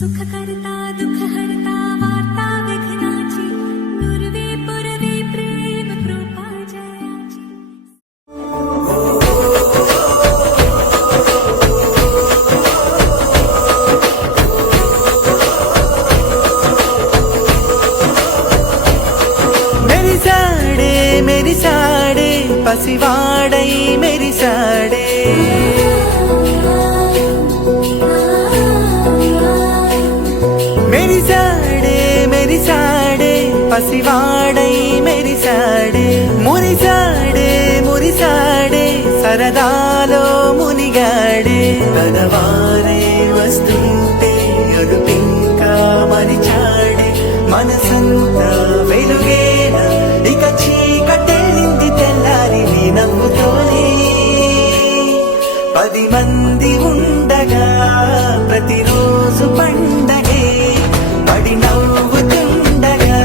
सुखकर्ता दुःखहर्ता वार्ता विघ्नाची नुरवी पुरवी प्रेम कृपा जयाची। मेरी साड़े पसिवाड़ई मेरी साड़े मेरी साड़े पसिवाड़ई मेरी साड़े मुरी साड़े सरदालो मुनिगाड़े कदवारे वस्तुंटे अडुपिंका मरिचाड़े मनसंता वेलुगेना इक చీకటెళ్ళింది తెల్లారి నీ నవ్వుతోనే 10 మంది ఉండగా ప్రతిరోజు పండగే పడి నవ్వుతుండగా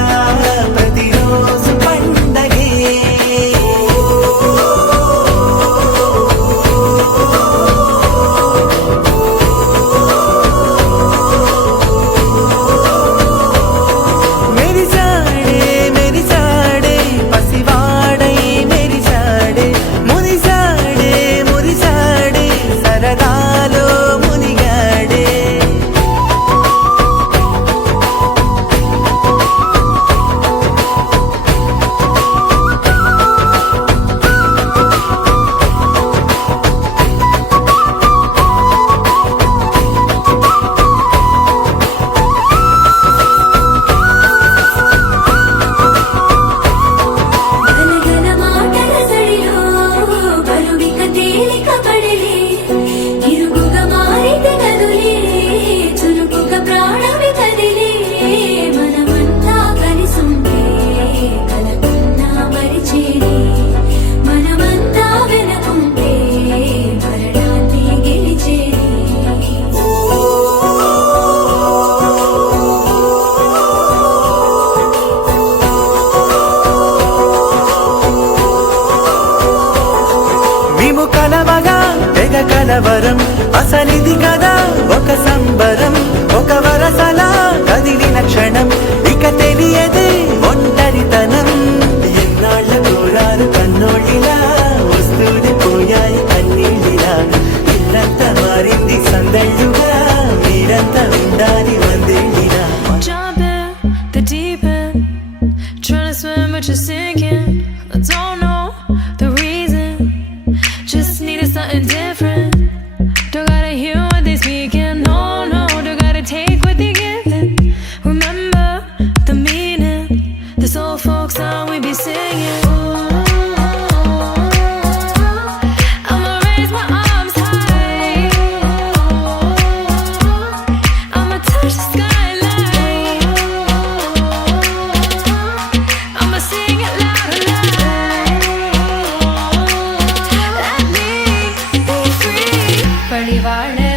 ప్రతిరోజు పండగే కలవగా తెగ కలవరం అసలిది కదా ఒక సంబరం ఒక వరసలా కదిలిన క్షణం ఇక తెలియదే ఒంటరితనం ఎన్నాళ్ళ కోరారు కన్నోళ్ళిలా వస్తూనే పోయాయి కన్నీళ్ళిలా ఇల్లంతా మారింది సందళ్ళుగా మీరంతా ఉండాలి వందేళ్ళిలా the deep end, trying to swim but you're sinking. I don't know the reason, just needed something different. Don't gotta hear what they speaking, no, don't gotta take what they giving. Remember the meaning, this old folk song we be singing. I'ma raise my arms high, I'ma touch the skyline, I'ma sing it loud and loud. Let me be free. परिवार ने